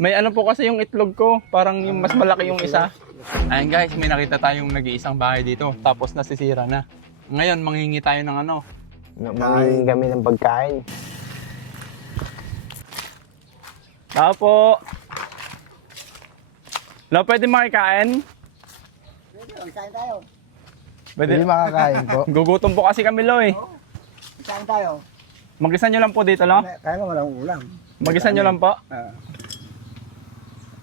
May ano po kasi yung itlog ko, parang yung mas malaki yung isa. Ayan guys, may nakita tayong nag-iisang bahay dito, tapos nasisira na. Ngayon, manghingi tayo ng ano. Manghingi kami ng pagkain. Tao po. Lo, pwede makikain? Kain tayo. Pwede makakain po. Gugutom po kasi kami, Lo eh. Kain tayo. Mag-isa nyo lang po dito, Lo? Kaya mo walang ulam. Mag-isa nyo lang po?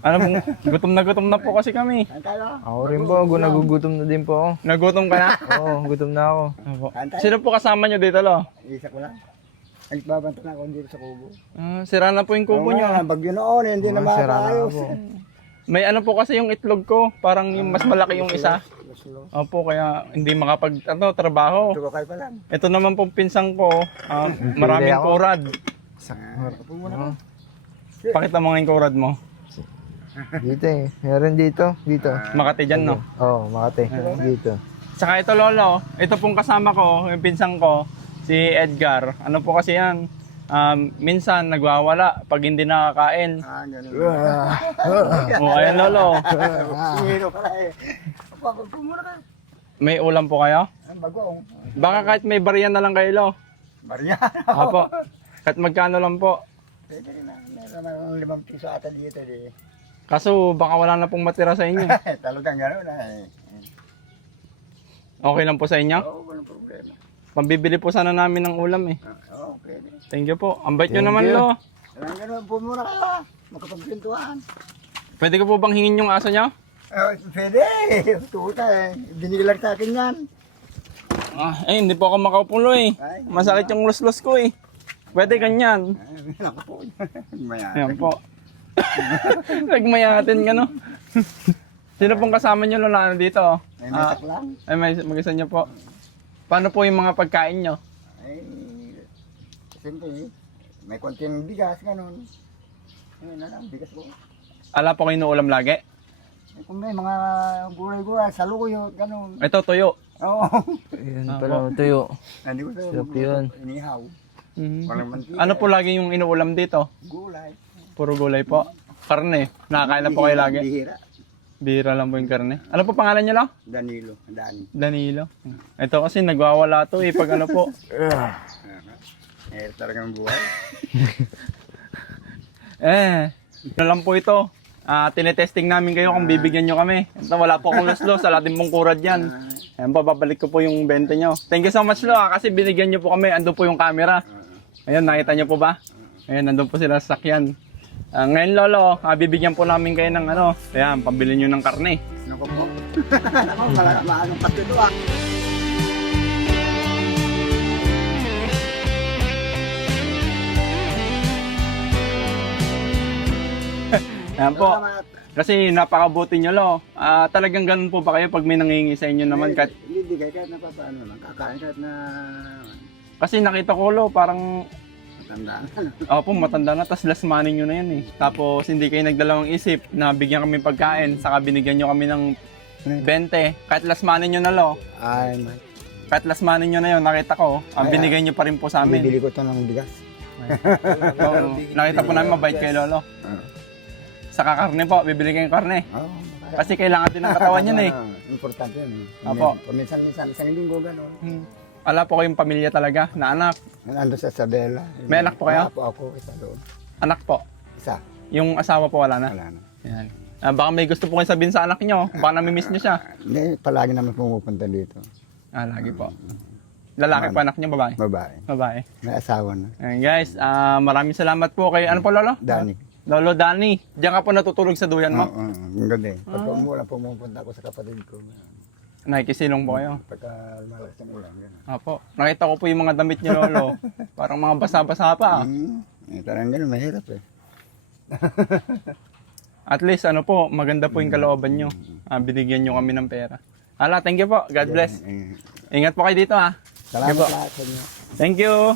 Ano, gutom na po kasi kami. Kain tayo. Ako rin po, nagugutom na din po ako. Nagutom ka na? Oo, gutom na ako. Opo. Kain tayo. Sino po kasama nyo dito, Lo? Isa ko lang. Nagbabanta na ako dito sa kubo. Sira na po yung kubo nyo. Bagyo noon, hindi na Sira na makakayos. po. May ano po kasi yung itlog ko, parang yung mas malaki yung isa. Opo, kaya hindi trabaho. Ito ko kayo pa lang. Ito naman pong pinsang ko, maraming ako. kurad. Upo muna. Pakita mo nga yung kurad mo. Dito eh. Meron dito. Dito. Makati dyan, no? Oo, Makati. Dito. Saka ito, Lolo, ito pong kasama ko, yung pinsang ko, si Edgar. Ano po kasi yan? Minsan nagwawala pag hindi nakakain. Ganun. O, ayan, Lolo. Hero pala eh. Upo muna ka. May ulam po kayo? Ang bagong. Baka kahit may bariyan na lang kayo, Lo. Mariano. Apo. Kahit magkano lang po. Pwede rin na. Meron ng 5 piso ata dito eh. Kaso baka wala na pong matira sa inyo. Talagang gano'n eh. Okay lang po sa inyo? Oo, walang problema. Pambibili po sana namin ng ulam eh. Oo, pwede. Thank you po. Ang bait nyo Thank naman, you. Lo. Walang gano'n, upo muna kayo. Makapagpintuan. Pwede ko po bang hingin yung aso nyo? Pwede. Tuta eh. Binigil lang sa akin yan. Hindi po ako makaupo, Lo eh. Masakit yung luslos ko eh. Pwede ganyan. Ako po. Maya. Ayan po. Nagmayatin ka, no? Sino pong kasama nyo, Lo, na ano dito? May metak lang. Ay, may mag-isa nyo po. Paano po yung mga pagkain nyo? Ay, siyempre, may konting bigas, gano'n. Ayun na lang, bigas ko. Ala po kayo inuulam lagi? Eh, kung may mga gulay-gulay, saluyot, gano'n. Ito, tuyo. Oo. Ayan pala, tuyo. Hindi ko ito. Sarap yun. Inihaw. Mhm. Walang mantika. Ano po lagi yung inuulam dito? Gulay. Puro gulay po. Karne. Nakakain na po kayo lagi. Bihira. Bihira lang po yung karne. Ano po pangalan nyo, Lo? Danilo. Dani. Danilo. Ito kasi nagwawala to eh pag ano po. Talagang buhay. Ano lang po ito. Tinetesting namin kayo kung bibigyan nyo kami. Ito, wala po akong luslos. Wala din pong kurad yan. Ayan po, babalik ko po yung 20 nyo. Thank you so much, Lo, kasi binigyan nyo po kami. Andun po yung camera. Ayun, nakita nyo po ba? Ayun, nandun po sila sa sakyan. Ngayon, Lolo, bibigyan po namin kayo ng ano. Ayan, pambili nyo ng karne. Ano ko po? Ako, maanong kasto ito ah. Ayan po. Salamat. Kasi napakabuti nyo, Lo. Talagang ganun po ba kayo pag may nangingi sa inyo naman? Hindi, kahit na paano lang. Kakain kahit na Kasi nakita ko, Lo, parang matanda. opo, matanda na, tas last money nyo na yan eh. Tapos hindi kayo nagdalawang isip na bigyan kami pagkain, saka binigyan nyo kami ng 20. Kahit last money nyo na, Lo. Ay, man. Kahit last money nyo na yun, nakita ko, binigay nyo pa rin po sa amin. Bibili ko ito ng bigas. Oo, nakita po namin mabait kayo, Lolo. Saka karne po, bibili kayong karne. Oo. Kasi kailangan din ng katawan yun eh. Importante yun. Apo. Paminsan-minsan, isang linggo gano'n. Wala po kayong pamilya talaga na anak. Nandun sa Isabela. May anak po kayo? Wala po ako, isa doon. Anak po. Isa. Yung asawa po wala na. Wala na. Yan. Baka may gusto po kayo sabihin sa anak nyo. Baka namimiss nyo siya. Hindi, palagi naman pumupunta dito. Lagi po. Lalaki po anak nyo, babae? Babae. Babae. May asawa na. Ayan guys, maraming salamat po kay, ano po Lolo? Dani. Lolo Dani. Diyan ka po natutulog sa duyan mo? Oo, ang gabi. Pagka umulan, pumupunta ako sa kapatid ko. Nakikisilong po kayo. Pagka malakas ng ulan, gano'n. Apo. Nakita ko po yung mga damit niyo, Lolo. Parang mga basa-basa pa. Talagang gano'n, mahirap eh. At least, ano po, maganda po yung kalooban nyo. Binigyan nyo kami ng pera. Thank you po. God bless. Ingat po kayo dito, ha. Salamat lahat sa inyo. Thank you.